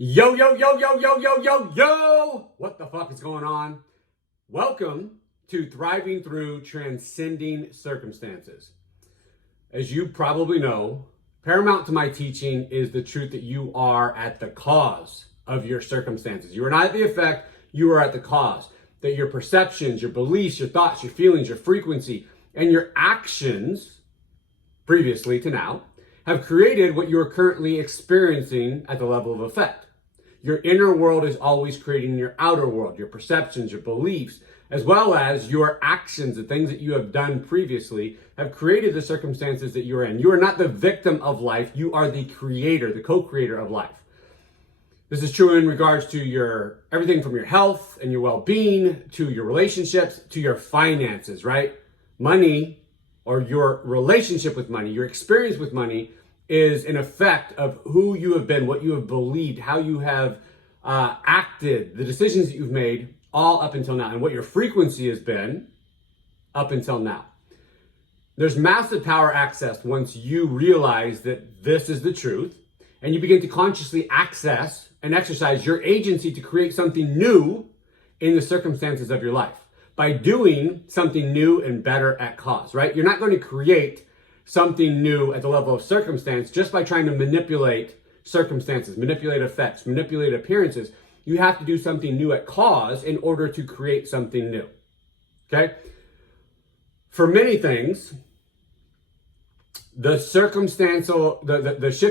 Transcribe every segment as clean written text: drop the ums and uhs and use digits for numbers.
Yo, yo, yo, yo, yo, yo, yo, yo! What the fuck is going on? Welcome to Thriving Through Transcending Circumstances. As you probably know, paramount to my teaching is the truth that you are at the cause of your circumstances. You are not at the effect, you are at the cause. That your perceptions, your beliefs, your thoughts, your feelings, your frequency, and your actions, previously to now, have created what you are currently experiencing at the level of effect. Your inner world is always creating your outer world, your perceptions, your beliefs, as well as your actions, the things that you have done previously have created the circumstances that you're in. You are not the victim of life, you are the creator, the co-creator of life. This is true in regards to your everything from your health and your well-being, to your relationships, to your finances, right? Money, or your relationship with money, your experience with money, is an effect of who you have been, what you have believed, how you have acted, the decisions that you've made all up until now, and what your frequency has been up until now. There's massive power accessed once you realize that this is the truth, and you begin to consciously access and exercise your agency to create something new in the circumstances of your life by doing something new and better at cause, right? You're not going to create something new at the level of circumstance just by trying to manipulate circumstances, manipulate effects, manipulate appearances. You have to do something new at cause in order to create something new, okay? For many things, the shift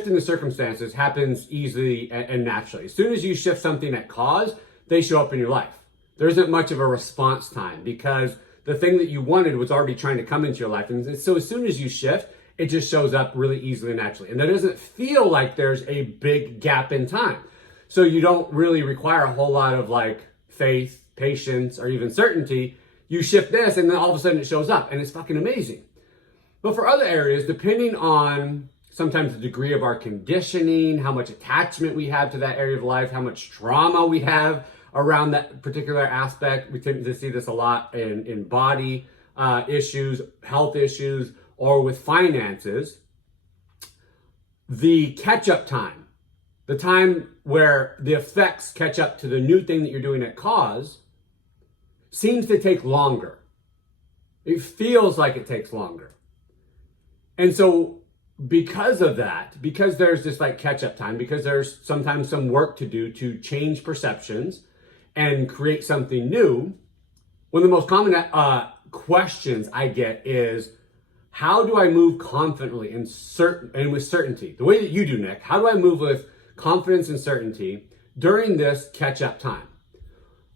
in the circumstances happens easily and naturally. As soon as you shift something at cause, they show up in your life. There isn't much of a response time because the thing that you wanted was already trying to come into your life. And so as soon as you shift, it just shows up really easily and naturally. And that doesn't feel like there's a big gap in time. So you don't really require a whole lot of like faith, patience, or even certainty. You shift this and then all of a sudden it shows up and it's fucking amazing. But for other areas, depending on sometimes the degree of our conditioning, how much attachment we have to that area of life, how much trauma we have around that particular aspect. We tend to see this a lot in body issues, health issues, or with finances. The catch-up time, the time where the effects catch up to the new thing that you're doing at cause, seems to take longer. It feels like it takes longer. And so because of that, because there's this like catch-up time, because there's sometimes some work to do to change perceptions and create something new, one of the most common questions I get is, how do I move confidently and with certainty? The way that you do, Nick, how do I move with confidence and certainty during this catch-up time?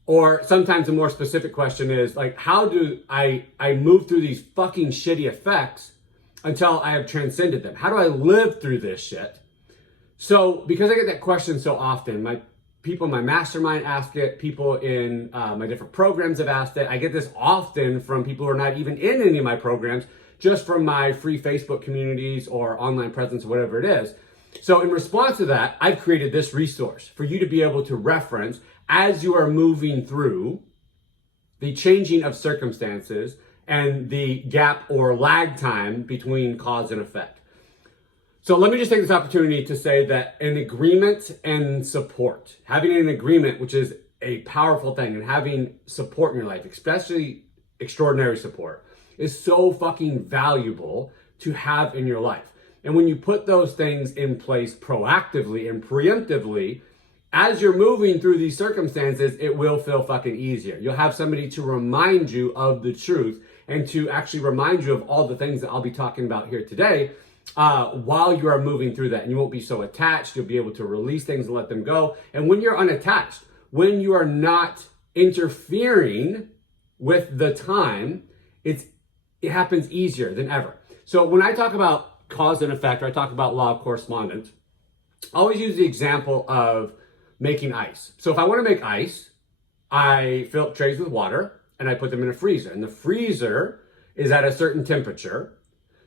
Or sometimes a more specific question is like, how do I move through these fucking shitty effects until I have transcended them? How do I live through this shit? So because I get that question so often, people in my mastermind ask it, people in my different programs have asked it. I get this often from people who are not even in any of my programs, just from my free Facebook communities or online presence or whatever it is. So in response to that, I've created this resource for you to be able to reference as you are moving through the changing of circumstances and the gap or lag time between cause and effect. So let me just take this opportunity to say that an agreement and support, having an agreement, which is a powerful thing, and having support in your life, especially extraordinary support, is so fucking valuable to have in your life. And when you put those things in place proactively and preemptively, as you're moving through these circumstances, it will feel fucking easier. You'll have somebody to remind you of the truth and to actually remind you of all the things that I'll be talking about here today while you are moving through that. And you won't be so attached. You'll be able to release things and let them go. And when you're unattached, when you are not interfering with the time, it happens easier than ever. So when I talk about cause and effect, or I talk about law of correspondence, I always use the example of making ice. So if I want to make ice, I fill up trays with water and I put them in a freezer. And the freezer is at a certain temperature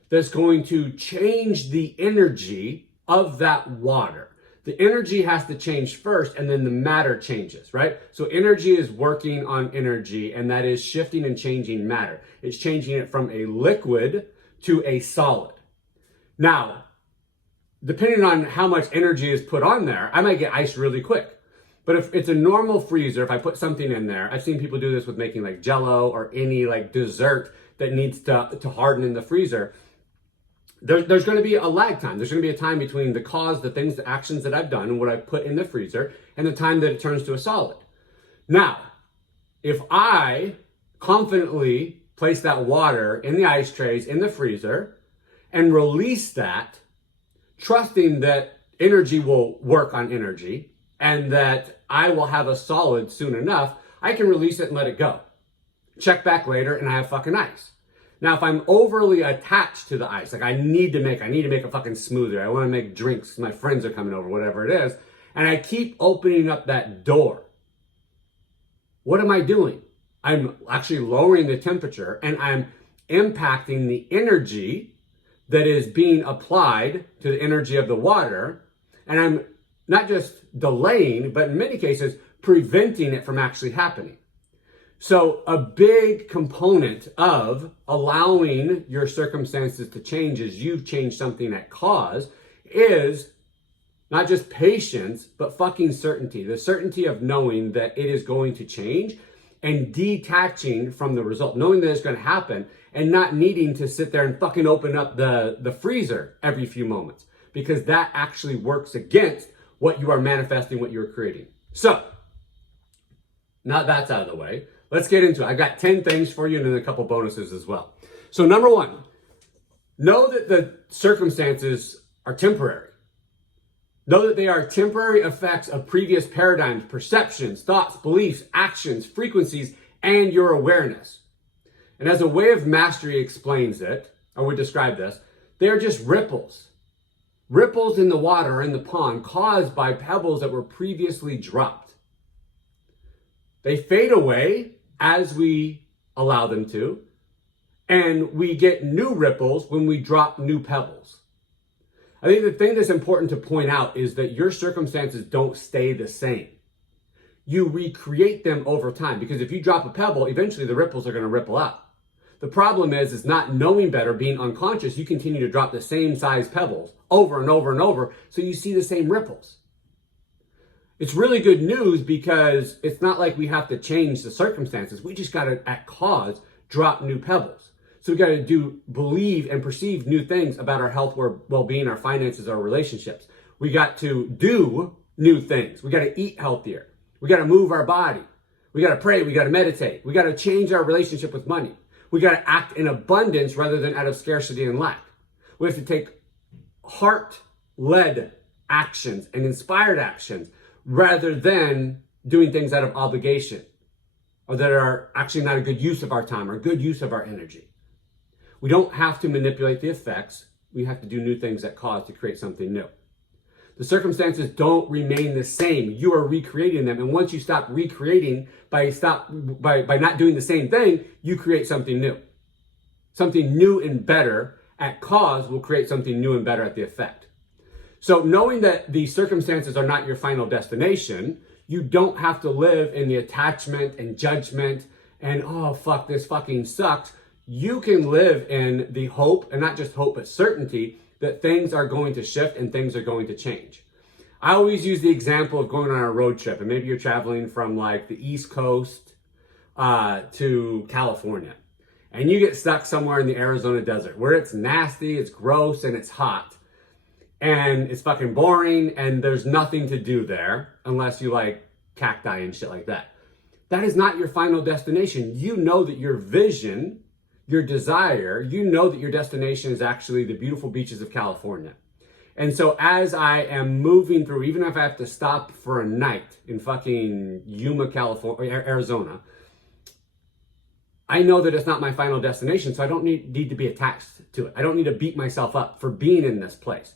that's going to change the energy of that water. The energy has to change first and then the matter changes, right? So energy is working on energy, and that is shifting and changing matter. It's changing it from a liquid to a solid. Now, depending on how much energy is put on there, I might get ice really quick. But if it's a normal freezer, if I put something in there, I've seen people do this with making like Jello or any like dessert that needs to harden in the freezer. There's going to be a lag time. There's going to be a time between the cause, the things, the actions that I've done and what I've put in the freezer and the time that it turns to a solid. Now, if I confidently place that water in the ice trays in the freezer and release that, trusting that energy will work on energy and that I will have a solid soon enough, I can release it and let it go. Check back later and I have fucking ice. Now, if I'm overly attached to the ice, like I need to make a fucking smoothie, I want to make drinks, my friends are coming over, whatever it is, and I keep opening up that door, what am I doing? I'm actually lowering the temperature and I'm impacting the energy that is being applied to the energy of the water, and I'm not just delaying, but in many cases, preventing it from actually happening. So a big component of allowing your circumstances to change as you've changed something at cause is not just patience, but fucking certainty. The certainty of knowing that it is going to change and detaching from the result, knowing that it's going to happen and not needing to sit there and fucking open up the freezer every few moments, because that actually works against what you are manifesting, what you're creating. So now that's out of the way. Let's get into it. I got 10 things for you and then a couple bonuses as well. So number one, know that the circumstances are temporary. Know that they are temporary effects of previous paradigms, perceptions, thoughts, beliefs, actions, frequencies, and your awareness. And as a way of mastery explains it, or would describe this, they are just ripples. Ripples in the water, in the pond, caused by pebbles that were previously dropped. They fade away as we allow them to, and we get new ripples when we drop new pebbles. I think the thing that's important to point out is that your circumstances don't stay the same. You recreate them over time, because if you drop a pebble, eventually the ripples are going to ripple out. The problem is not knowing better, being unconscious. You continue to drop the same size pebbles over and over and over, so you see the same ripples. It's really good news because it's not like we have to change the circumstances. We just got to, at cause, drop new pebbles. So we got to believe and perceive new things about our health, well-being, our finances, our relationships. We got to do new things. We got to eat healthier. We got to move our body. We got to pray. We got to meditate. We got to change our relationship with money. We got to act in abundance rather than out of scarcity and lack. We have to take heart-led actions and inspired actions rather than doing things out of obligation or that are actually not a good use of our time or good use of our energy. We don't have to manipulate the effects. We have to do new things that cause to create something new. The circumstances don't remain the same. You are recreating them. And once you stop recreating by not doing the same thing, you create something new. Something new and better at cause will create something new and better at the effect. So knowing that the circumstances are not your final destination, you don't have to live in the attachment and judgment and, oh, fuck, this fucking sucks. You can live in the hope, and not just hope, but certainty that things are going to shift and things are going to change. I always use the example of going on a road trip, and maybe you're traveling from like the East Coast to California, and you get stuck somewhere in the Arizona desert where it's nasty, it's gross, and it's hot, and it's fucking boring, and there's nothing to do there unless you like cacti and shit like that. That is not your final destination. You know that your vision, your desire, you know that your destination is actually the beautiful beaches of California. And so as I am moving through, even if I have to stop for a night in fucking Yuma, California, Arizona, I know that it's not my final destination, so I don't need to be attached to it. I don't need to beat myself up for being in this place.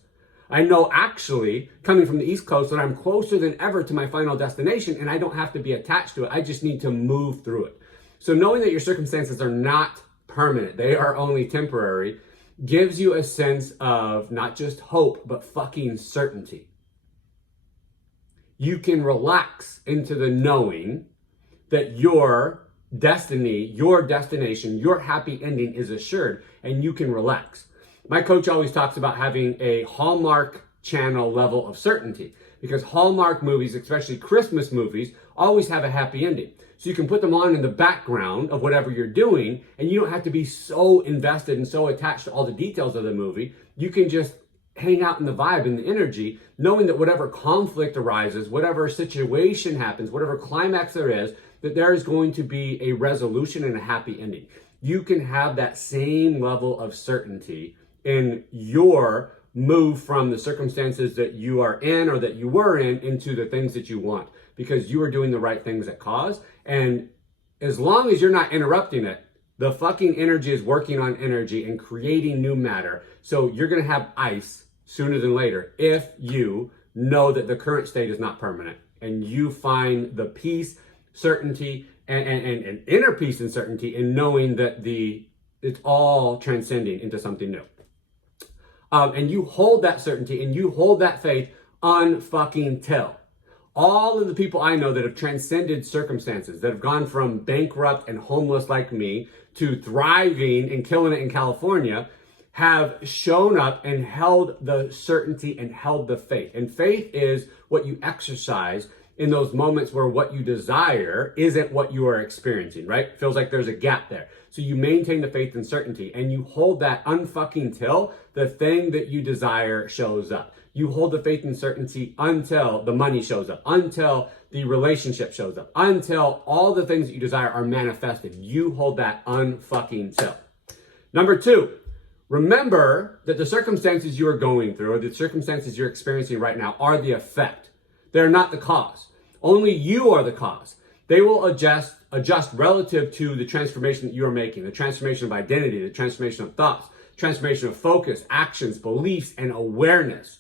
I know actually, coming from the East Coast, that I'm closer than ever to my final destination, and I don't have to be attached to it. I just need to move through it. So knowing that your circumstances are not permanent, they are only temporary, gives you a sense of not just hope, but fucking certainty. You can relax into the knowing that your destiny, your destination, your happy ending is assured, and you can relax. My coach always talks about having a Hallmark channel level of certainty, because Hallmark movies, especially Christmas movies, always have a happy ending. So you can put them on in the background of whatever you're doing, and you don't have to be so invested and so attached to all the details of the movie. You can just hang out in the vibe and the energy, knowing that whatever conflict arises, whatever situation happens, whatever climax there is, that there is going to be a resolution and a happy ending. You can have that same level of certainty in your move from the circumstances that you are in or that you were in into the things that you want, because you are doing the right things at cause. And as long as you're not interrupting it, the fucking energy is working on energy and creating new matter. So you're going to have ice sooner than later if you know that the current state is not permanent, and you find the peace, certainty, and inner peace and certainty in knowing that it's all transcending into something new. And you hold that certainty and you hold that faith unfucking till. All of the people I know that have transcended circumstances, that have gone from bankrupt and homeless like me to thriving and killing it in California, have shown up and held the certainty and held the faith. And faith is what you exercise in those moments where what you desire isn't what you are experiencing, right? Feels like there's a gap there. So you maintain the faith and certainty, and you hold that unfucking till the thing that you desire shows up. You hold the faith and certainty until the money shows up, until the relationship shows up, until all the things that you desire are manifested. You hold that unfucking till. Number two, remember that the circumstances you are going through or the circumstances you're experiencing right now are the effect. They're not the cause. Only you are the cause. They will adjust relative to the transformation that you are making, the transformation of identity, the transformation of thoughts, transformation of focus, actions, beliefs, and awareness.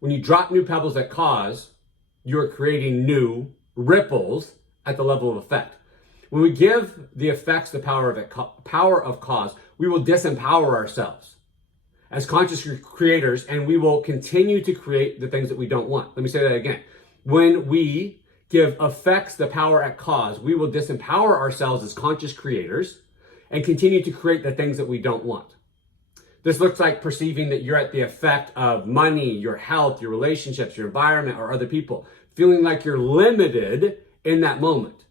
When you drop new pebbles at cause, you're creating new ripples at the level of effect. When we give the effects the power of cause, we will disempower ourselves as conscious creators, and we will continue to create the things that we don't want. Let me say that again. When we give effects the power at cause, we will disempower ourselves as conscious creators and continue to create the things that we don't want. This looks like perceiving that you're at the effect of money, your health, your relationships, your environment, or other people, feeling like you're limited in that moment.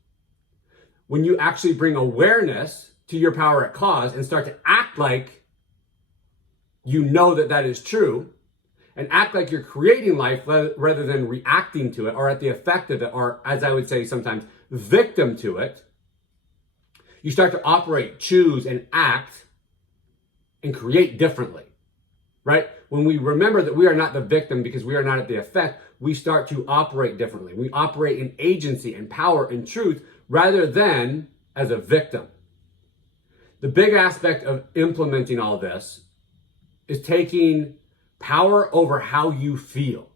When you actually bring awareness to your power at cause and start to act like you know that that is true, and act like you're creating life rather than reacting to it or at the effect of it, or as I would say sometimes, victim to it, you start to operate, choose, and act and create differently, right? When we remember that we are not the victim because we are not at the effect, we start to operate differently. We operate in agency and power and truth rather than as a victim. The big aspect of implementing all this is taking power over how you feel,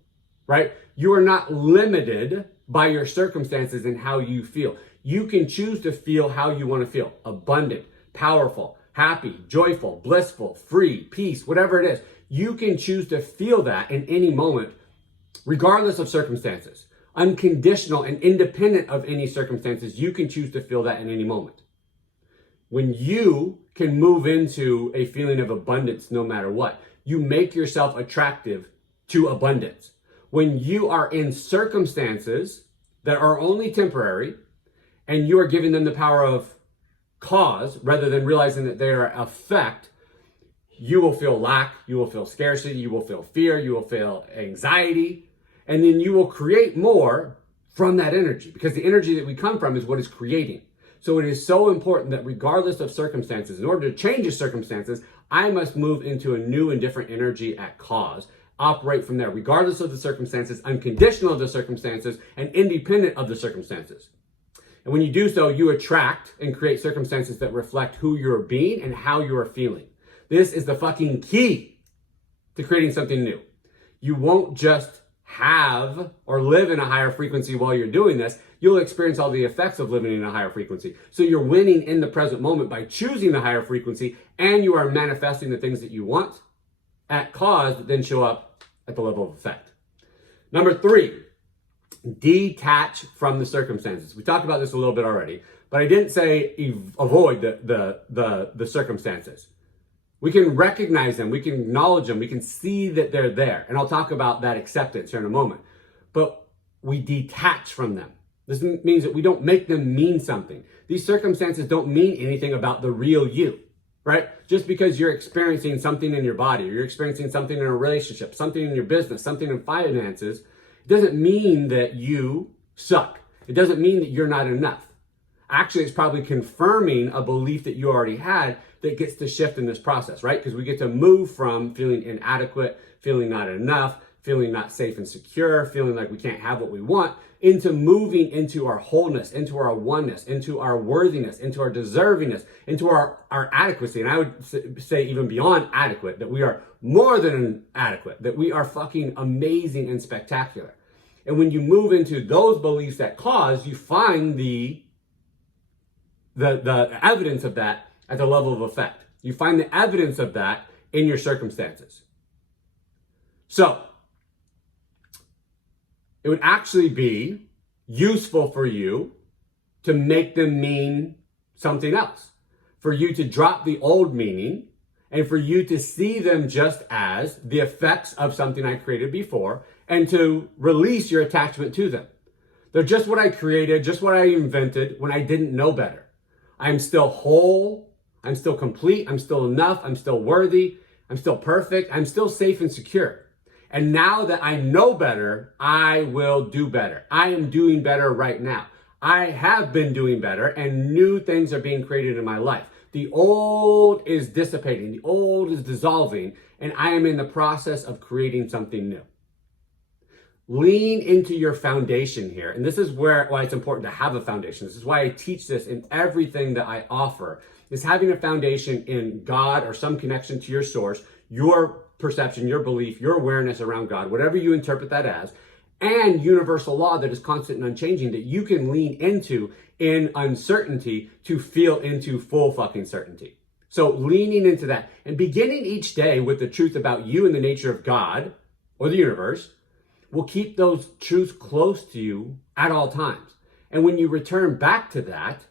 right? You are not limited by your circumstances and how you feel. You can choose to feel how you want to feel. Abundant, powerful, happy, joyful, blissful, free, peace, whatever it is. You can choose to feel that in any moment, regardless of circumstances. Unconditional and independent of any circumstances, you can choose to feel that in any moment. When you can move into a feeling of abundance no matter what, you make yourself attractive to abundance. When you are in circumstances that are only temporary and you are giving them the power of cause rather than realizing that they are effect, you will feel lack, you will feel scarcity, you will feel fear, you will feel anxiety, and then you will create more from that energy, because the energy that we come from is what is creating. So it is so important that regardless of circumstances, in order to change the circumstances, I must move into a new and different energy at cause, operate from there, regardless of the circumstances, unconditional of the circumstances, and independent of the circumstances. And when you do so, you attract and create circumstances that reflect who you're being and how you are feeling. This is the fucking key to creating something new. You won't just have or live in a higher frequency while you're doing this. You'll experience all the effects of living in a higher frequency. So you're winning in the present moment by choosing the higher frequency, and you are manifesting the things that you want at cause that then show up at the level of effect. Number 3, detach from the circumstances. We talked about this a little bit already, but I didn't say avoid the circumstances. We can recognize them. We can acknowledge them. We can see that they're there. And I'll talk about that acceptance here in a moment. But we detach from them. This means that we don't make them mean something. These circumstances don't mean anything about the real you, right? Just because you're experiencing something in your body, or you're experiencing something in a relationship, something in your business, something in finances, it doesn't mean that you suck. It doesn't mean that you're not enough. Actually, it's probably confirming a belief that you already had that gets to shift in this process, right? Because we get to move from feeling inadequate, feeling not enough, feeling not safe and secure, feeling like we can't have what we want, into moving into our wholeness, into our oneness, into our worthiness, into our deservingness, into our adequacy. And I would say even beyond adequate, that we are more than adequate, that we are fucking amazing and spectacular. And when you move into those beliefs that cause, you find the evidence of that at the level of effect. You find the evidence of that in your circumstances. So, it would actually be useful for you to make them mean something else, for you to drop the old meaning and for you to see them just as the effects of something I created before and to release your attachment to them. They're just what I created, just what I invented when I didn't know better. I'm still whole, I'm still complete, I'm still enough, I'm still worthy, I'm still perfect, I'm still safe and secure. And now that I know better, I will do better. I am doing better right now. I have been doing better and new things are being created in my life. The old is dissipating, the old is dissolving, and I am in the process of creating something new. Lean into your foundation here. And this is why it's important to have a foundation. This is why I teach this in everything that I offer, is having a foundation in God or some connection to your source, your perception, your belief, your awareness around God, whatever you interpret that as, and universal law that is constant and unchanging that you can lean into in uncertainty to feel into full fucking certainty. So leaning into that and beginning each day with the truth about you and the nature of God or the universe will keep those truths close to you at all times. And when you return back to that,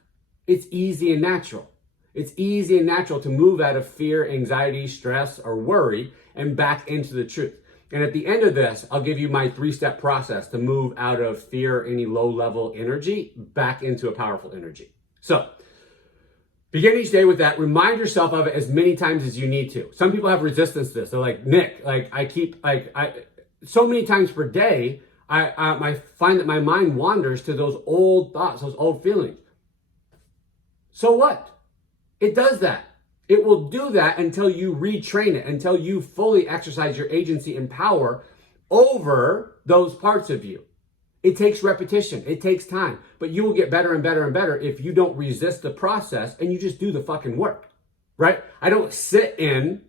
it's easy and natural. It's easy and natural to move out of fear, anxiety, stress, or worry and back into the truth. And at the end of this, I'll give you my 3-step process to move out of fear, any low-level energy, back into a powerful energy. So, begin each day with that. Remind yourself of it as many times as you need to. Some people have resistance to this. They're like, Nick, so many times per day, I find that my mind wanders to those old thoughts, those old feelings. So what? It does that. It will do that until you retrain it, until you fully exercise your agency and power over those parts of you. It takes repetition. It takes time. But you will get better and better and better if you don't resist the process and you just do the fucking work, right? I don't sit in,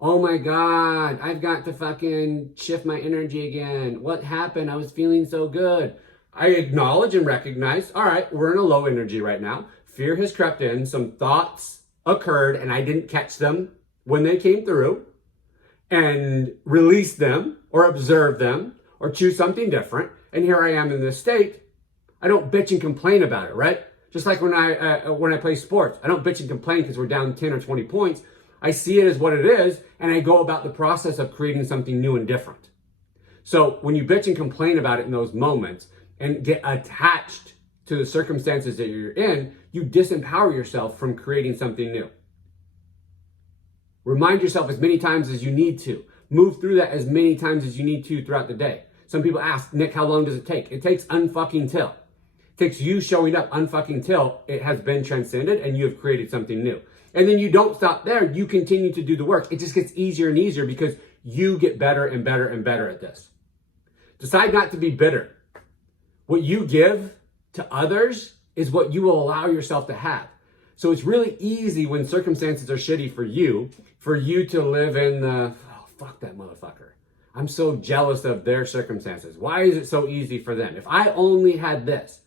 oh my God, I've got to fucking shift my energy again. What happened? I was feeling so good. I acknowledge and recognize, all right, we're in a low energy right now. Fear has crept in. Some thoughts occurred and I didn't catch them when they came through and release them or observe them or choose something different. And here I am in this state. I don't bitch and complain about it, right? Just like when I play sports, I don't bitch and complain because we're down 10 or 20 points. I see it as what it is and I go about the process of creating something new and different. So when you bitch and complain about it in those moments and get attached to the circumstances that you're in, you disempower yourself from creating something new. Remind yourself as many times as you need to. Move through that as many times as you need to throughout the day. Some people ask, Nick, how long does it take? It takes unfucking till. It takes you showing up unfucking till it has been transcended and you have created something new. And then you don't stop there. You continue to do the work. It just gets easier and easier because you get better and better and better at this. Decide not to be bitter. What you give to others is what you will allow yourself to have. So it's really easy when circumstances are shitty for you to live in the, oh, fuck that motherfucker. I'm so jealous of their circumstances. Why is it so easy for them? If I only had this.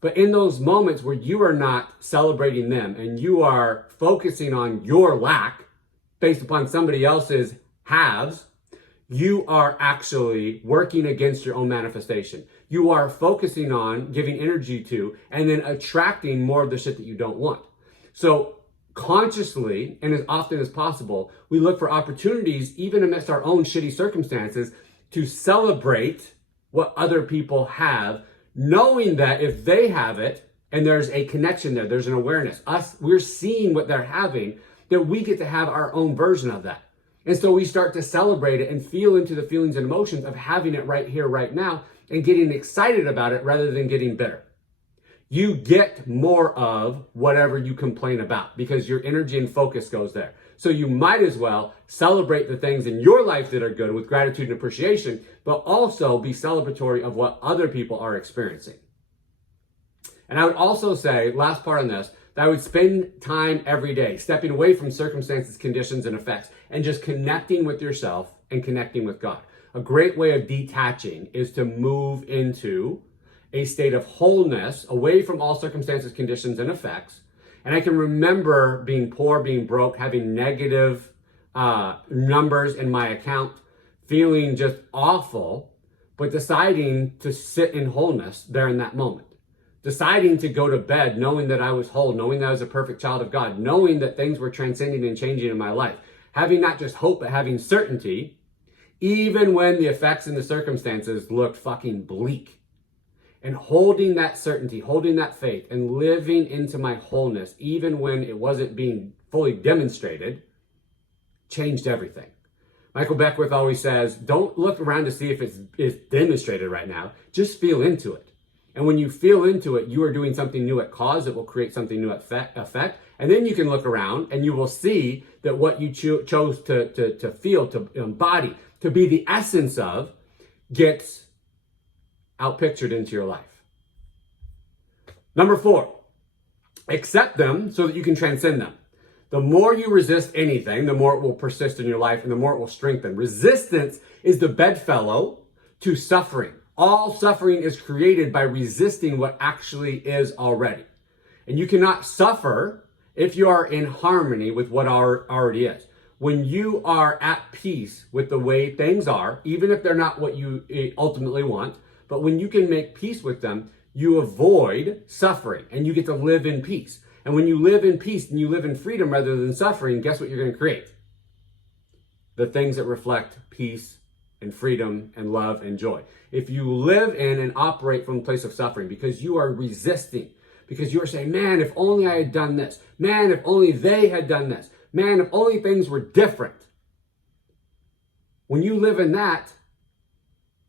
But in those moments where you are not celebrating them and you are focusing on your lack based upon somebody else's haves, you are actually working against your own manifestation. You are focusing on giving energy to and then attracting more of the shit that you don't want. So consciously and as often as possible, we look for opportunities, even amidst our own shitty circumstances, to celebrate what other people have, knowing that if they have it and there's a connection there, there's an awareness, we're seeing what they're having, that we get to have our own version of that. And so we start to celebrate it and feel into the feelings and emotions of having it right here, right now, and getting excited about it rather than getting bitter. You get more of whatever you complain about because your energy and focus goes there. So you might as well celebrate the things in your life that are good with gratitude and appreciation, but also be celebratory of what other people are experiencing. And I would also say, last part on this, that I would spend time every day stepping away from circumstances, conditions, and effects and just connecting with yourself and connecting with God. A great way of detaching is to move into a state of wholeness, away from all circumstances, conditions, and effects. And I can remember being poor, being broke, having negative numbers in my account, feeling just awful, but deciding to sit in wholeness there in that moment. Deciding to go to bed knowing that I was whole, knowing that I was a perfect child of God, knowing that things were transcending and changing in my life. Having not just hope, but having certainty, even when the effects and the circumstances looked fucking bleak. And holding that certainty, holding that faith, and living into my wholeness, even when it wasn't being fully demonstrated, changed everything. Michael Beckwith always says, don't look around to see if it's demonstrated right now. Just feel into it. And when you feel into it, you are doing something new at cause that will create something new at effect. And then you can look around and you will see that what you chose to feel, to embody, to be the essence of, gets outpictured into your life. Number 4, accept them so that you can transcend them. The more you resist anything, the more it will persist in your life and the more it will strengthen. Resistance is the bedfellow to suffering. All suffering is created by resisting what actually is already. And you cannot suffer if you are in harmony with what already is. When you are at peace with the way things are, even if they're not what you ultimately want, but when you can make peace with them, you avoid suffering and you get to live in peace. And when you live in peace and you live in freedom rather than suffering, guess what you're going to create? The things that reflect peace and freedom and love and joy. If you live in and operate from a place of suffering because you are resisting, because you are saying, man, if only I had done this, man, if only they had done this, man, if only things were different. When you live in that,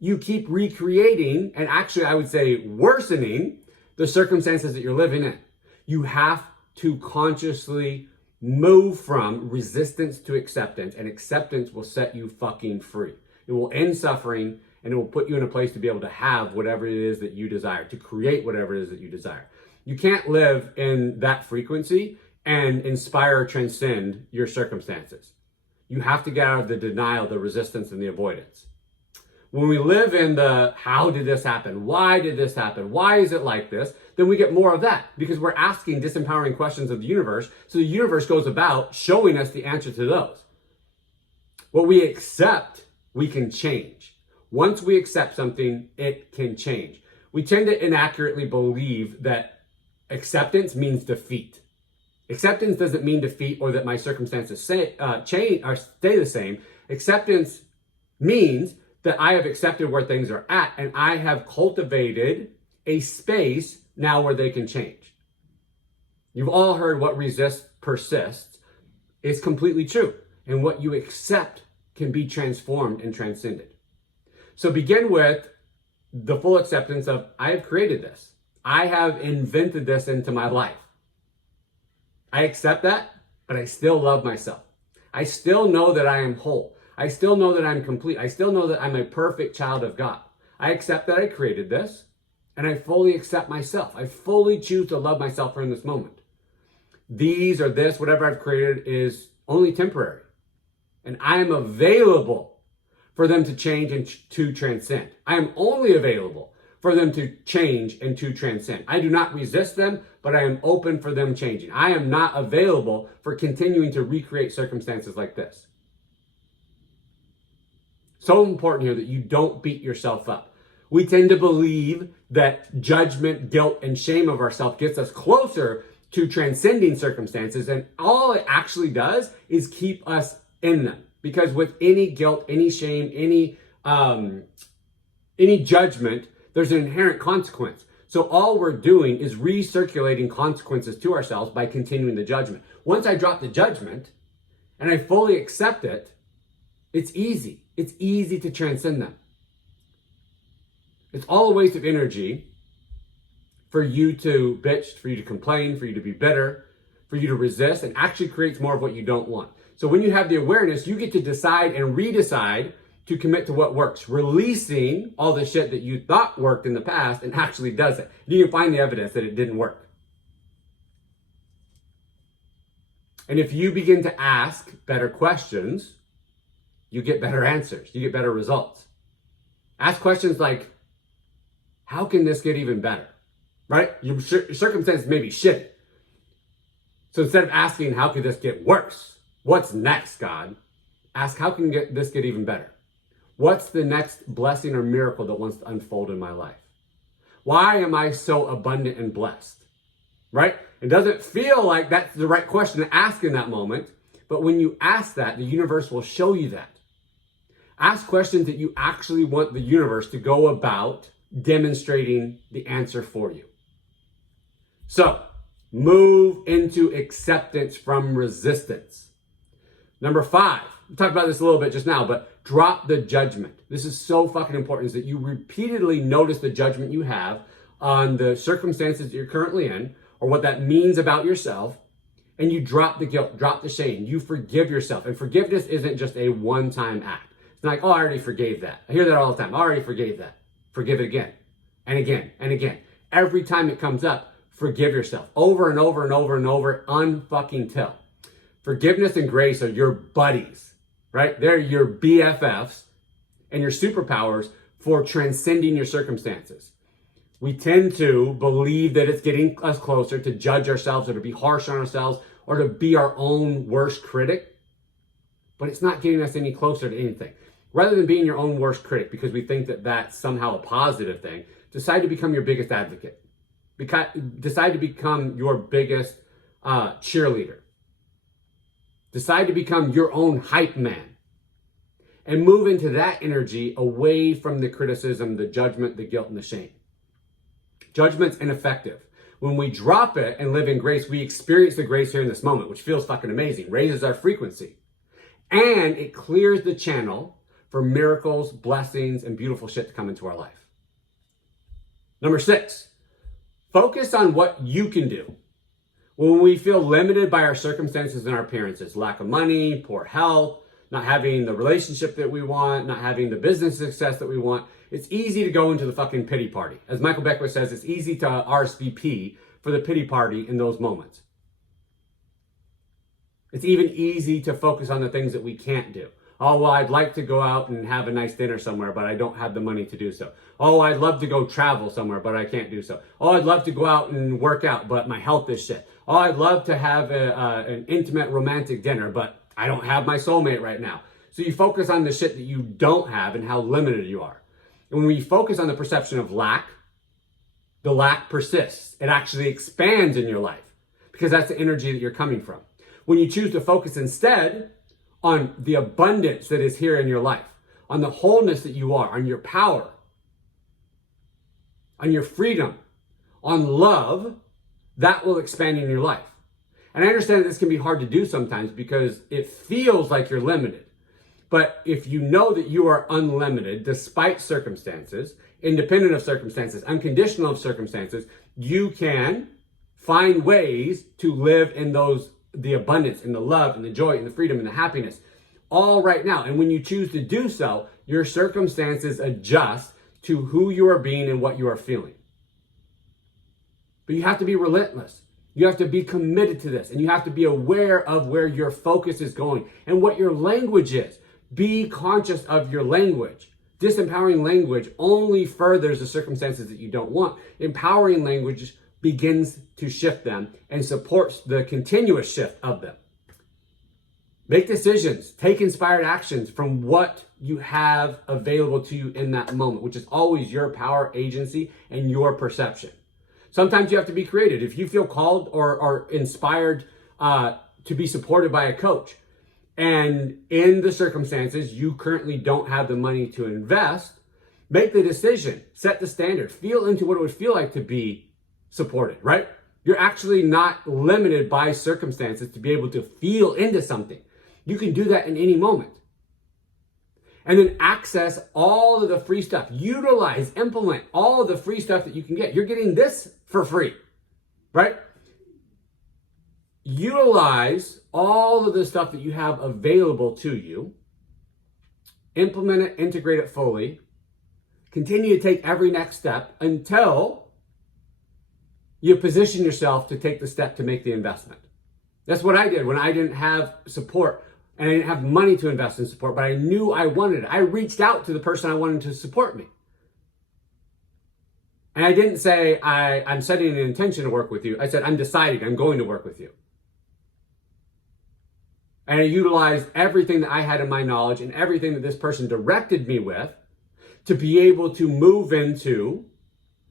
you keep recreating, and actually I would say worsening, the circumstances that you're living in. You have to consciously move from resistance to acceptance, and acceptance will set you fucking free. It will end suffering, and it will put you in a place to be able to have whatever it is that you desire, to create whatever it is that you desire. You can't live in that frequency and inspire or transcend your circumstances. You have to get out of the denial, the resistance, and the avoidance. When we live in the, how did this happen? Why did this happen? Why is it like this? Then we get more of that because we're asking disempowering questions of the universe. So the universe goes about showing us the answer to those. What we accept, we can change. Once we accept something, it can change. We tend to inaccurately believe that acceptance means defeat. Acceptance doesn't mean defeat or that my circumstances change or stay the same. Acceptance means that I have accepted where things are at and I have cultivated a space now where they can change. You've all heard what resists persists. It's completely true. And what you accept can be transformed and transcended. So begin with the full acceptance of, I have created this. I have invented this into my life. I accept that, but I still love myself. I still know that I am whole. I still know that I'm complete. I still know that I'm a perfect child of God. I accept that I created this, and I fully accept myself. I fully choose to love myself in this moment. These or this, whatever I've created, is only temporary. And I am available for them to change and to transcend. I am only available for them to change and to transcend. I do not resist them, but I am open for them changing. I am not available for continuing to recreate circumstances like this. So important here that you don't beat yourself up. We tend to believe that judgment, guilt, and shame of ourselves gets us closer to transcending circumstances, and all it actually does is keep us in them. Because with any guilt, any shame, any judgment, there's an inherent consequence. So all we're doing is recirculating consequences to ourselves by continuing the judgment. Once I drop the judgment and I fully accept it, it's easy. It's easy to transcend them. It's all a waste of energy for you to bitch, for you to complain, for you to be bitter, for you to resist, and actually creates more of what you don't want. So when you have the awareness, you get to decide and redecide to commit to what works, releasing all the shit that you thought worked in the past and actually doesn't. You can find the evidence that it didn't work. And if you begin to ask better questions, you get better answers, you get better results. Ask questions like, how can this get even better? Right? Your circumstances may be shitty. So instead of asking, how could this get worse? What's next, God? Ask, how can this get even better? What's the next blessing or miracle that wants to unfold in my life? Why am I so abundant and blessed? Right? It doesn't feel like that's the right question to ask in that moment, but when you ask that, the universe will show you that. Ask questions that you actually want the universe to go about demonstrating the answer for you. So, move into acceptance from resistance. Number 5, we talked about this a little bit just now, but drop the judgment. This is so fucking important, is that you repeatedly notice the judgment you have on the circumstances that you're currently in, or what that means about yourself, and you drop the guilt, drop the shame. You forgive yourself. And forgiveness isn't just a one-time act. It's not like, oh, I already forgave that. I hear that all the time. I already forgave that. Forgive it again, and again, and again. Every time it comes up, forgive yourself. Over and over and over and over, unfucking till. Forgiveness and grace are your buddies, right? They're your BFFs and your superpowers for transcending your circumstances. We tend to believe that it's getting us closer to judge ourselves or to be harsh on ourselves or to be our own worst critic, but it's not getting us any closer to anything. Rather than being your own worst critic because we think that that's somehow a positive thing, decide to become your biggest advocate. Decide to become your biggest cheerleader. Decide to become your own hype man. And move into that energy away from the criticism, the judgment, the guilt, and the shame. Judgment's ineffective. When we drop it and live in grace, we experience the grace here in this moment, which feels fucking amazing, raises our frequency. And it clears the channel for miracles, blessings, and beautiful shit to come into our life. Number 6, focus on what you can do. When we feel limited by our circumstances and our appearances, lack of money, poor health, not having the relationship that we want, not having the business success that we want, it's easy to go into the fucking pity party. As Michael Beckwith says, it's easy to RSVP for the pity party in those moments. It's even easy to focus on the things that we can't do. Oh, well, I'd like to go out and have a nice dinner somewhere, but I don't have the money to do so. Oh, I'd love to go travel somewhere, but I can't do so. Oh, I'd love to go out and work out, but my health is shit. Oh, I'd love to have an intimate romantic dinner, but I don't have my soulmate right now. So you focus on the shit that you don't have and how limited you are. And when we focus on the perception of lack, the lack persists. It actually expands in your life because that's the energy that you're coming from. When you choose to focus instead on the abundance that is here in your life, on the wholeness that you are, on your power, on your freedom, on love, that will expand in your life. And I understand that this can be hard to do sometimes because it feels like you're limited. But if you know that you are unlimited despite circumstances, independent of circumstances, unconditional of circumstances, you can find ways to live in the abundance and the love and the joy and the freedom and the happiness all right now. And when you choose to do so, your circumstances adjust to who you are being and what you are feeling. But you have to be relentless. You have to be committed to this, and you have to be aware of where your focus is going and what your language is. Be conscious of your language. Disempowering language only furthers the circumstances that you don't want. Empowering language begins to shift them and supports the continuous shift of them. Make decisions, take inspired actions from what you have available to you in that moment, which is always your power, agency, and your perception. Sometimes you have to be creative. If you feel called or inspired to be supported by a coach, and in the circumstances you currently don't have the money to invest, make the decision, set the standard, feel into what it would feel like to be supported, right? You're actually not limited by circumstances to be able to feel into something. You can do that in any moment. And then access all of the free stuff. Utilize, implement all of the free stuff that you can get. You're getting this for free, right? Utilize all of the stuff that you have available to you. Implement it, integrate it fully. Continue to take every next step until you position yourself to take the step to make the investment. That's what I did when I didn't have support and I didn't have money to invest in support, but I knew I wanted it. I reached out to the person I wanted to support me. And I didn't say, I'm setting an intention to work with you. I said, I'm deciding I'm going to work with you. And I utilized everything that I had in my knowledge and everything that this person directed me with to be able to move into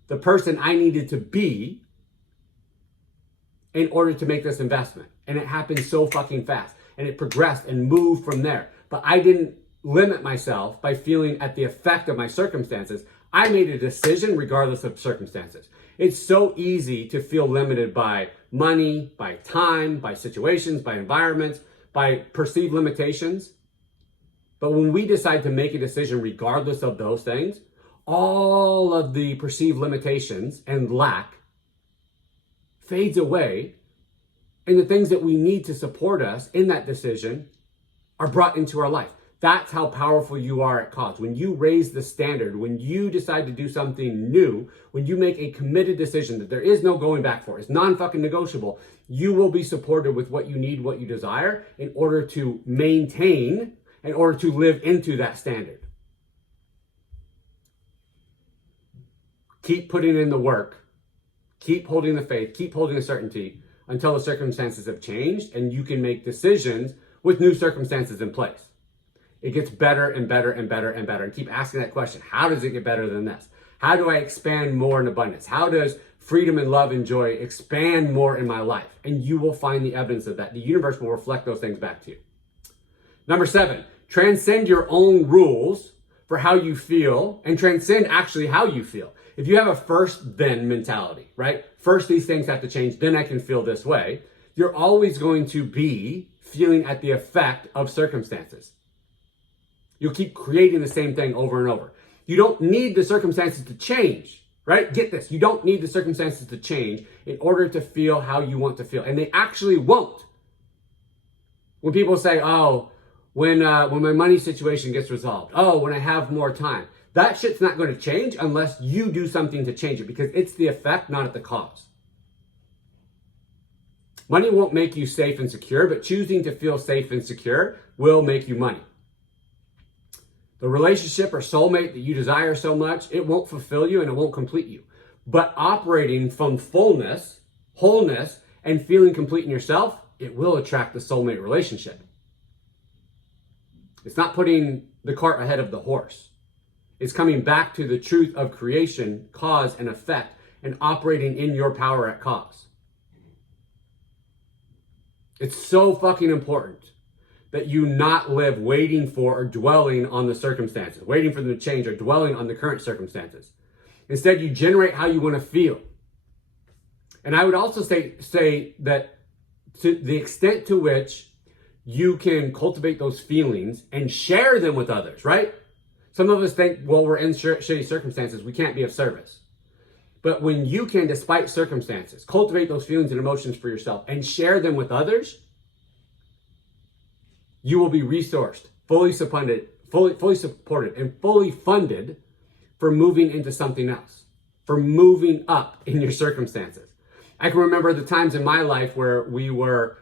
the person I needed to be in order to make this investment. And it happened so fucking fast. And it progressed and moved from there. But I didn't limit myself by feeling at the effect of my circumstances. I made a decision regardless of circumstances. It's so easy to feel limited by money, by time, by situations, by environments, by perceived limitations. But when we decide to make a decision regardless of those things, all of the perceived limitations and lack fades away, and the things that we need to support us in that decision are brought into our life. That's how powerful you are at cause. When you raise the standard, when you decide to do something new, when you make a committed decision that there is no going back for, it's non-fucking negotiable, you will be supported with what you need, what you desire in order to maintain, in order to live into that standard. Keep putting in the work. Keep holding the faith. Keep holding the certainty until the circumstances have changed and you can make decisions with new circumstances in place. It gets better and better and better and better. And keep asking that question. How does it get better than this? How do I expand more in abundance? How does freedom and love and joy expand more in my life? And you will find the evidence of that. The universe will reflect those things back to you. Number 7, transcend your own rules for how you feel and transcend actually how you feel. If you have a first then mentality, right? First these things have to change, then I can feel this way. You're always going to be feeling at the effect of circumstances. You'll keep creating the same thing over and over. You don't need the circumstances to change, right? Get this. You don't need the circumstances to change in order to feel how you want to feel. And they actually won't. When people say, oh, when my money situation gets resolved, oh, when I have more time, that shit's not going to change unless you do something to change it, because it's the effect, not at the cause. Money won't make you safe and secure, but choosing to feel safe and secure will make you money. The relationship or soulmate that you desire so much, it won't fulfill you and it won't complete you. But operating from fullness, wholeness, and feeling complete in yourself, it will attract the soulmate relationship. It's not putting the cart ahead of the horse. It's coming back to the truth of creation, cause and effect, and operating in your power at cause. It's so fucking important that you not live waiting for or dwelling on the circumstances, waiting for them to change or dwelling on the current circumstances. Instead, you generate how you want to feel. And I would also say that to the extent to which you can cultivate those feelings and share them with others, right? Some of us think, well, we're in shitty circumstances, we can't be of service. But when you can, despite circumstances, cultivate those feelings and emotions for yourself and share them with others, you will be resourced, fully supported, and fully funded for moving into something else, for moving up in your circumstances. I can remember the times in my life where we were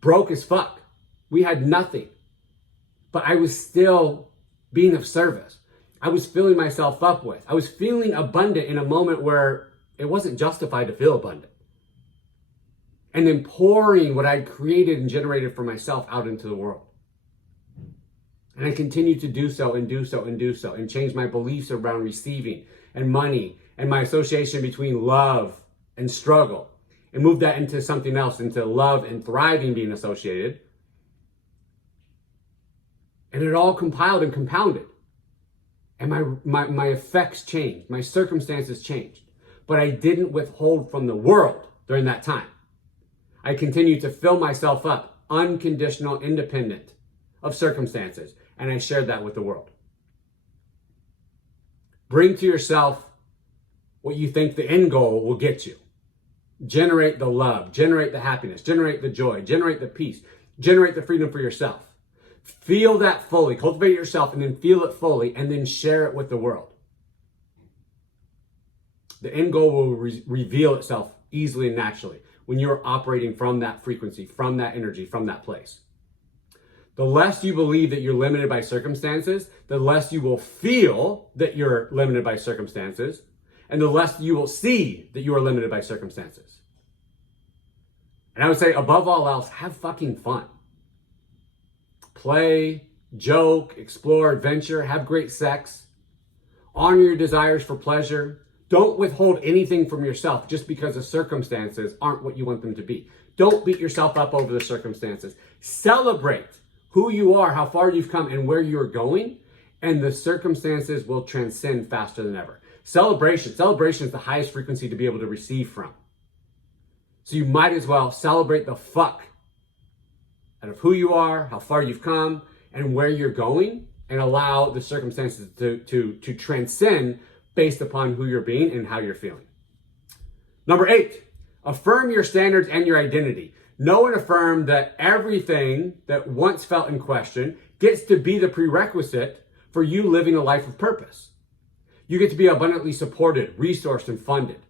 broke as fuck. We had nothing, but I was still being of service. I was filling myself up with. I was feeling abundant in a moment where it wasn't justified to feel abundant. And then pouring what I'd created and generated for myself out into the world. And I continue to do so and do so and do so and change my beliefs around receiving and money and my association between love and struggle and move that into something else, into love and thriving being associated. And it all compiled and compounded. And my effects changed. My circumstances changed. But I didn't withhold from the world during that time. I continued to fill myself up, unconditional, independent of circumstances. And I shared that with the world. Bring to yourself what you think the end goal will get you. Generate the love, generate the happiness, generate the joy, generate the peace, generate the freedom for yourself. Feel that fully, cultivate yourself, and then feel it fully, and then share it with the world. The end goal will reveal itself easily and naturally when you're operating from that frequency, from that energy, from that place. The less you believe that you're limited by circumstances, the less you will feel that you're limited by circumstances, and the less you will see that you are limited by circumstances. And I would say, above all else, have fucking fun. Play, joke, explore, adventure, have great sex. Honor your desires for pleasure. Don't withhold anything from yourself just because the circumstances aren't what you want them to be. Don't beat yourself up over the circumstances. Celebrate who you are, how far you've come, and where you're going, and the circumstances will transcend faster than ever. Celebration is the highest frequency to be able to receive from. So you might as well celebrate the fuck out of who you are, how far you've come, and where you're going, and allow the circumstances to transcend based upon who you're being and how you're feeling. Number 8, affirm your standards and your identity. Know and affirm that everything that once felt in question gets to be the prerequisite for you living a life of purpose. You get to be abundantly supported, resourced, and funded.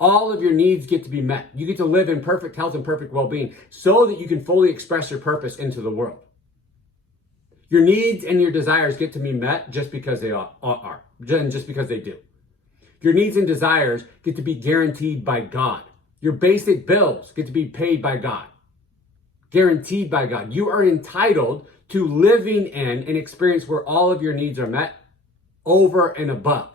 All of your needs get to be met. You get to live in perfect health and perfect well-being so that you can fully express your purpose into the world. Your needs and your desires get to be met just because they are, just because they do. Your needs and desires get to be guaranteed by God. Your basic bills get to be paid by God. Guaranteed by God. You are entitled to living in an experience where all of your needs are met over and above.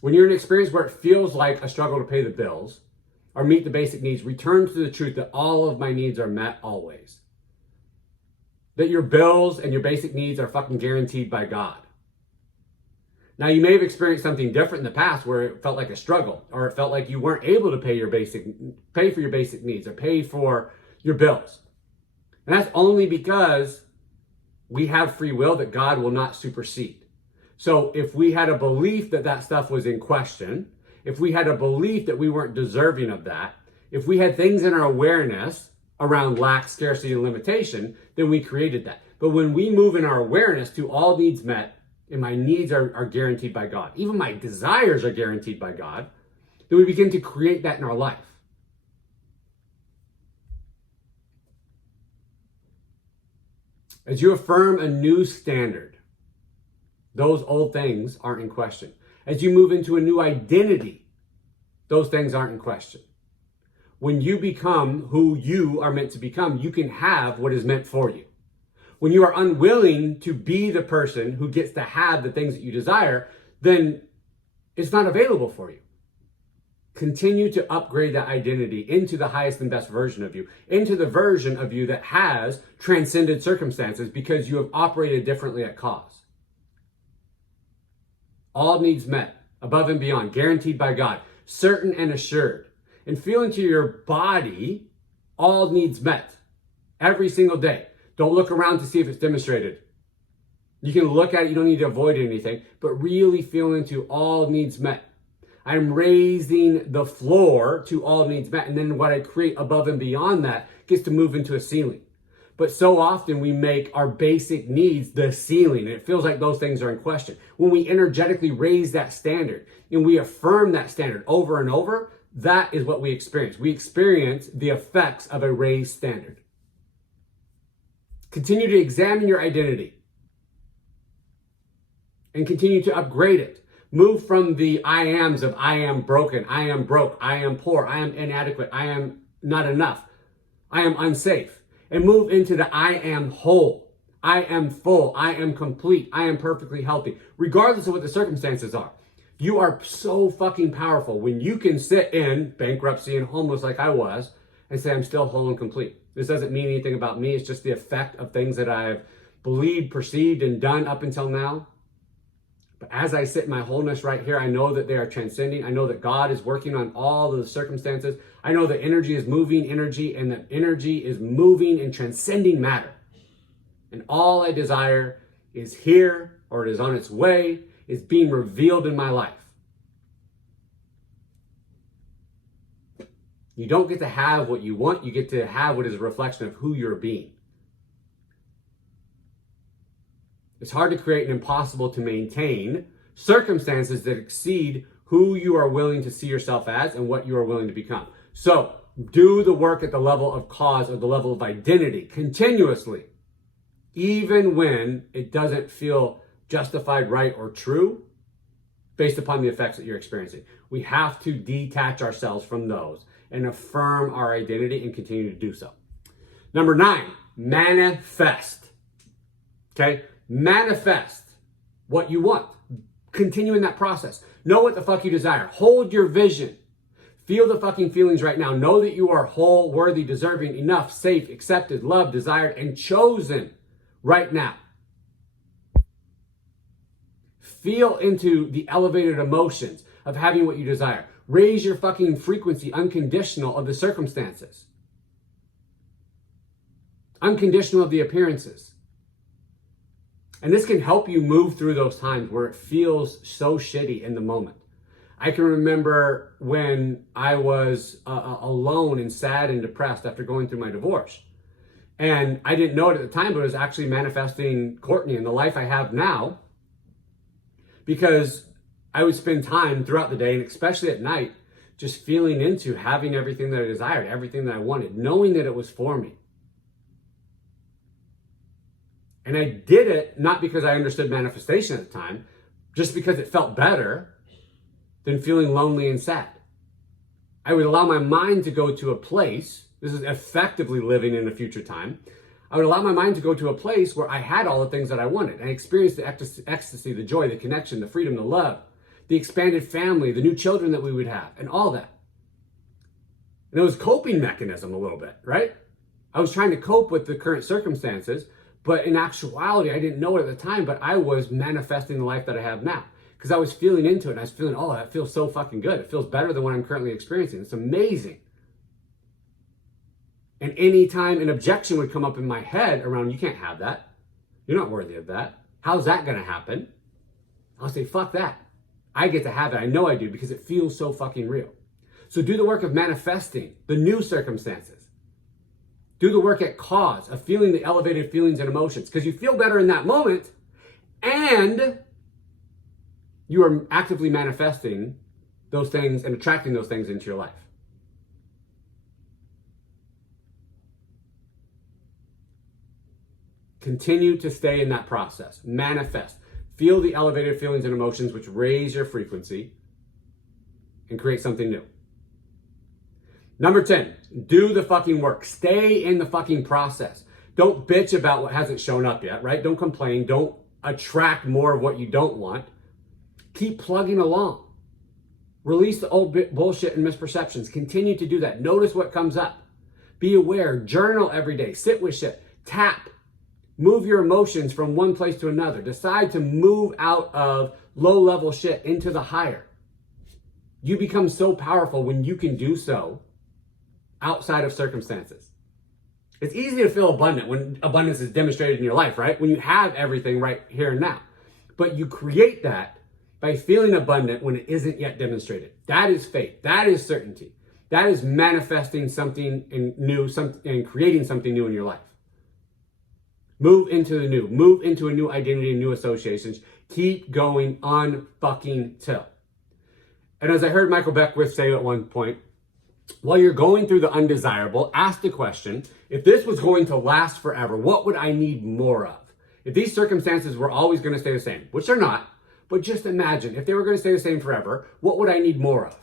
When you're in an experience where it feels like a struggle to pay the bills or meet the basic needs, return to the truth that all of my needs are met always. That your bills and your basic needs are fucking guaranteed by God. Now, you may have experienced something different in the past where it felt like a struggle, or it felt like you weren't able to pay for your basic needs or pay for your bills. And that's only because we have free will that God will not supersede. So if we had a belief that that stuff was in question, if we had a belief that we weren't deserving of that, if we had things in our awareness around lack, scarcity, and limitation, then we created that. But when we move in our awareness to all needs met, and my needs are guaranteed by God, even my desires are guaranteed by God, then we begin to create that in our life. As you affirm a new standard, those old things aren't in question. As you move into a new identity, those things aren't in question. When you become who you are meant to become, you can have what is meant for you. When you are unwilling to be the person who gets to have the things that you desire, then it's not available for you. Continue to upgrade that identity into the highest and best version of you, into the version of you that has transcended circumstances because you have operated differently at cause. All needs met, above and beyond, guaranteed by God, certain and assured. And feel into your body, all needs met, every single day. Don't look around to see if it's demonstrated. You can look at it, you don't need to avoid anything, but really feel into all needs met. I'm raising the floor to all needs met, and then what I create above and beyond that gets to move into a ceiling. But so often we make our basic needs the ceiling, and it feels like those things are in question. When we energetically raise that standard and we affirm that standard over and over, that is what we experience. We experience the effects of a raised standard. Continue to examine your identity and continue to upgrade it. Move from the I ams of I am broken, I am broke, I am poor, I am inadequate, I am not enough, I am unsafe. And move into the I am whole, I am full, I am complete, I am perfectly healthy, regardless of what the circumstances are. You are so fucking powerful when you can sit in bankruptcy and homeless like I was and say, I'm still whole and complete. This doesn't mean anything about me. It's just the effect of things that I've believed, perceived, and done up until now. But as I sit in my wholeness right here, I know that they are transcending. I know that God is working on all of the circumstances. I know that energy is moving energy, and that energy is moving and transcending matter. And all I desire is here, or it is on its way, is being revealed in my life. You don't get to have what you want. You get to have what is a reflection of who you're being. It's hard to create and impossible to maintain circumstances that exceed who you are willing to see yourself as and what you are willing to become. So do the work at the level of cause or the level of identity continuously, even when it doesn't feel justified, right, or true based upon the effects that you're experiencing. We have to detach ourselves from those and affirm our identity and continue to do so. Number 9, manifest. Okay? Manifest what you want. Continue in that process. Know what the fuck you desire. Hold your vision. Feel the fucking feelings right now. Know that you are whole, worthy, deserving, enough, safe, accepted, loved, desired, and chosen right now. Feel into the elevated emotions of having what you desire. Raise your fucking frequency unconditional of the circumstances. Unconditional of the appearances. And this can help you move through those times where it feels so shitty in the moment. I can remember when I was alone and sad and depressed after going through my divorce. And I didn't know it at the time, but it was actually manifesting Courtney and the life I have now. Because I would spend time throughout the day, and especially at night, just feeling into having everything that I desired, everything that I wanted, knowing that it was for me. And I did it not because I understood manifestation at the time, just because it felt better than feeling lonely and sad. I would allow my mind to go to a place, this is effectively living in a future time, I would allow my mind to go to a place where I had all the things that I wanted. I experienced the ecstasy, the joy, the connection, the freedom, the love, the expanded family, the new children that we would have, and all that. And it was a coping mechanism a little bit, right? I was trying to cope with the current circumstances, but in actuality, I didn't know it at the time, but I was manifesting the life that I have now. Because I was feeling into it, and I was feeling, oh, that feels so fucking good. It feels better than what I'm currently experiencing. It's amazing. And anytime an objection would come up in my head around, you can't have that. You're not worthy of that. How's that going to happen? I'll say, fuck that. I get to have it. I know I do because it feels so fucking real. So do the work of manifesting the new circumstances. Do the work at cause of feeling the elevated feelings and emotions because you feel better in that moment and you are actively manifesting those things and attracting those things into your life. Continue to stay in that process. Manifest. Feel the elevated feelings and emotions which raise your frequency and create something new. Number 10, do the fucking work. Stay in the fucking process. Don't bitch about what hasn't shown up yet, right? Don't complain. Don't attract more of what you don't want. Keep plugging along. Release the old bullshit and misperceptions. Continue to do that. Notice what comes up. Be aware. Journal every day. Sit with shit. Tap. Move your emotions from one place to another. Decide to move out of low-level shit into the higher. You become so powerful when you can do so outside of circumstances. It's easy to feel abundant when abundance is demonstrated in your life, right? When you have everything right here and now. But you create that by feeling abundant when it isn't yet demonstrated. That is faith. That is certainty. That is manifesting something new, and creating something new in your life. Move into the new. Move into a new identity and new associations. Keep going unfucking till. And as I heard Michael Beckwith say at one point, while you're going through the undesirable, ask the question, if this was going to last forever, what would I need more of? If these circumstances were always going to stay the same, which they're not, but just imagine, if they were going to stay the same forever, what would I need more of?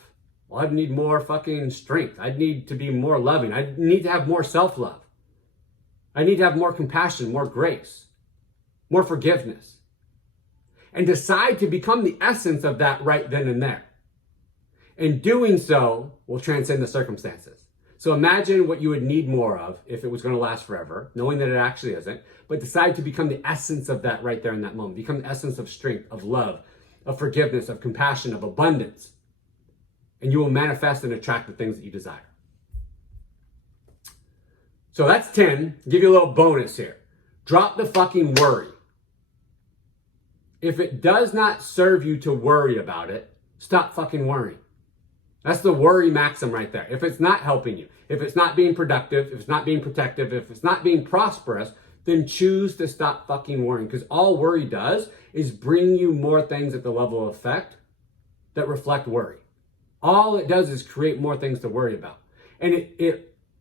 Well, I'd need more fucking strength. I'd need to be more loving. I'd need to have more self-love. I need to have more compassion, more grace, more forgiveness. and decide to become the essence of that right then and there. And doing so will transcend the circumstances. So imagine what you would need more of if it was going to last forever, knowing that it actually isn't, but decide to become the essence of that right there in that moment. Become the essence of strength, of love, of forgiveness, of compassion, of abundance. And you will manifest and attract the things that you desire. So that's 10. Give you a little bonus here. Drop the fucking worry. If it does not serve you to worry about it, stop fucking worrying. That's the worry maxim right there. If it's not helping you, if it's not being productive, if it's not being protective, if it's not being prosperous, then choose to stop fucking worrying. Because all worry does is bring you more things at the level of effect that reflect worry. All it does is create more things to worry about. And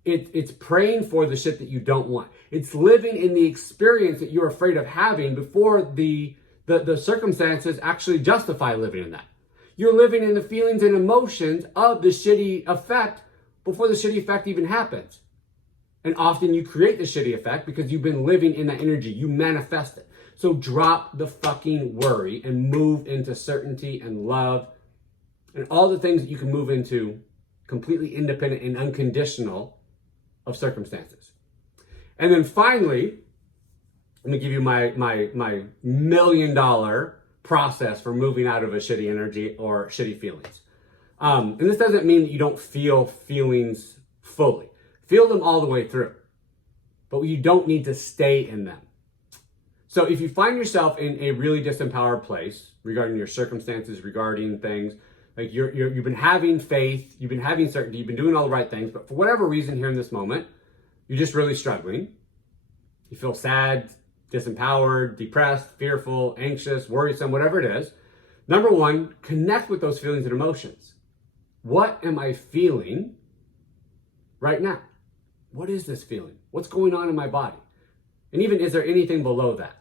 it's praying for the shit that you don't want. It's living in the experience that you're afraid of having before the circumstances actually justify living in that. You're living in the feelings and emotions of the shitty effect before the shitty effect even happens. And often you create the shitty effect because you've been living in that energy. You manifest it. So drop the fucking worry and move into certainty and love and all the things that you can move into completely independent and unconditional of circumstances. And then finally, let me give you my $1 million process for moving out of a shitty energy or shitty feelings. And this doesn't mean that you don't feel feelings fully. Feel them all the way through. But you don't need to stay in them. So if you find yourself in a really disempowered place regarding your circumstances, regarding things, like you've been having faith, you've been having certainty, you've been doing all the right things, but for whatever reason here in this moment, you're just really struggling. You feel sad, disempowered, depressed, fearful, anxious, worrisome, whatever it is. Number one, connect with those feelings and emotions. What am I feeling right now? What is this feeling? What's going on in my body? And even, is there anything below that?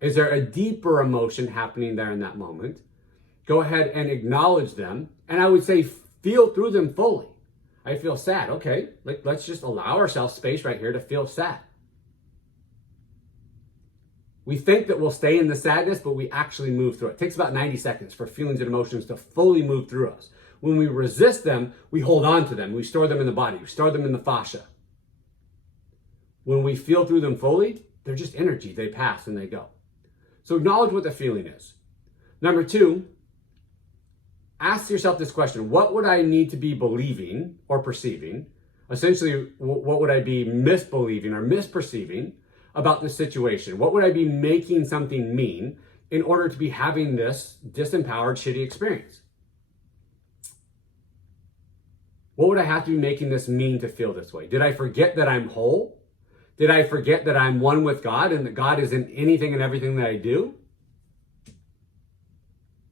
Is there a deeper emotion happening there in that moment? Go ahead and acknowledge them. And I would say feel through them fully. I feel sad. Okay, let's just allow ourselves space right here to feel sad. We think that we'll stay in the sadness, but we actually move through it. It takes about 90 seconds for feelings and emotions to fully move through us. When we resist them, we hold on to them. We store them in the body. We store them in the fascia. When we feel through them fully, they're just energy. They pass and they go. So acknowledge what the feeling is. Number two, ask yourself this question. What would I need to be believing or perceiving? Essentially, what would I be misbelieving or misperceiving about this situation? What would I be making something mean in order to be having this disempowered, shitty experience? What would I have to be making this mean to feel this way? Did I forget that I'm whole? Did I forget that I'm one with God and that God is in anything and everything that I do?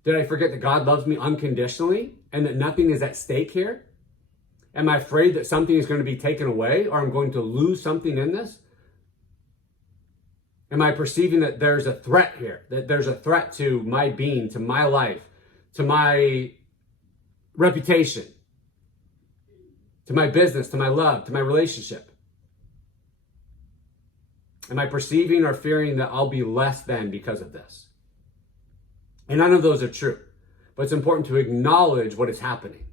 Did I forget that God loves me unconditionally and that nothing is at stake here? Am I afraid that something is going to be taken away or I'm going to lose something in this? Am I perceiving that there's a threat here, that there's a threat to my being, to my life, to my reputation, to my business, to my love, to my relationship? Am I perceiving or fearing that I'll be less than because of this? And none of those are true. But it's important to acknowledge what is happening.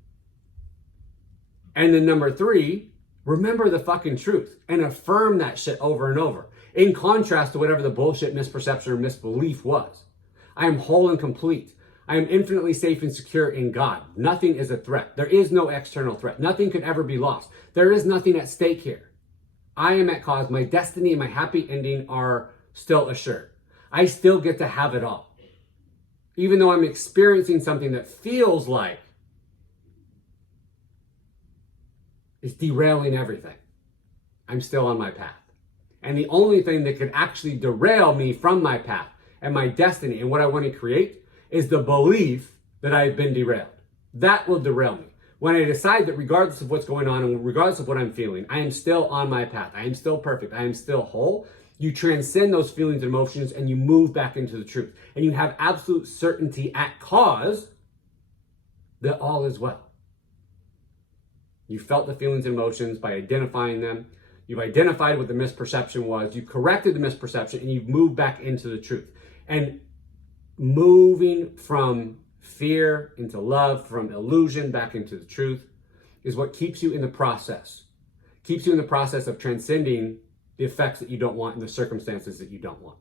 And then number three, remember the fucking truth and affirm that shit over and over. In contrast to whatever the bullshit misperception or misbelief was. I am whole and complete. I am infinitely safe and secure in God. Nothing is a threat. There is no external threat. Nothing could ever be lost. There is nothing at stake here. I am at cause. My destiny and my happy ending are still assured. I still get to have it all. Even though I'm experiencing something that feels like it's derailing everything, I'm still on my path. And the only thing that could actually derail me from my path and my destiny and what I want to create is the belief that I've been derailed. That will derail me. When I decide that regardless of what's going on and regardless of what I'm feeling, I am still on my path. I am still perfect. I am still whole. You transcend those feelings and emotions and you move back into the truth. And you have absolute certainty at cause that all is well. You felt the feelings and emotions by identifying them. You've identified what the misperception was. You've corrected the misperception and you've moved back into the truth. And moving from fear into love, from illusion back into the truth, is what keeps you in the process. Keeps you in the process of transcending the effects that you don't want and the circumstances that you don't want.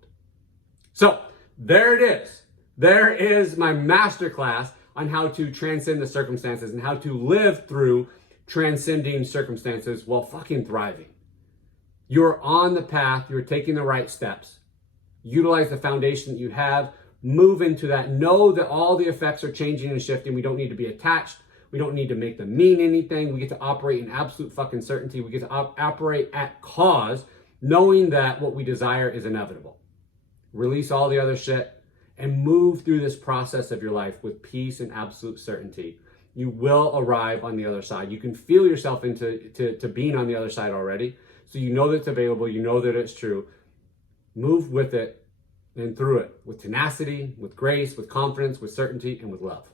So there it is. There is my masterclass on how to transcend the circumstances and how to live through transcending circumstances while fucking thriving. You're on the path. You're taking the right steps. Utilize the foundation that you have. Move into that. Know that all the effects are changing and shifting. We don't need to be attached. We don't need to make them mean anything. We get to operate in absolute fucking certainty. We get to operate at cause, knowing that what we desire is inevitable. Release all the other shit and move through this process of your life with peace and absolute certainty. You will arrive on the other side. You can feel yourself into being on the other side already. So you know that it's available. You know that it's true. Move with it and through it with tenacity, with grace, with confidence, with certainty, and with love.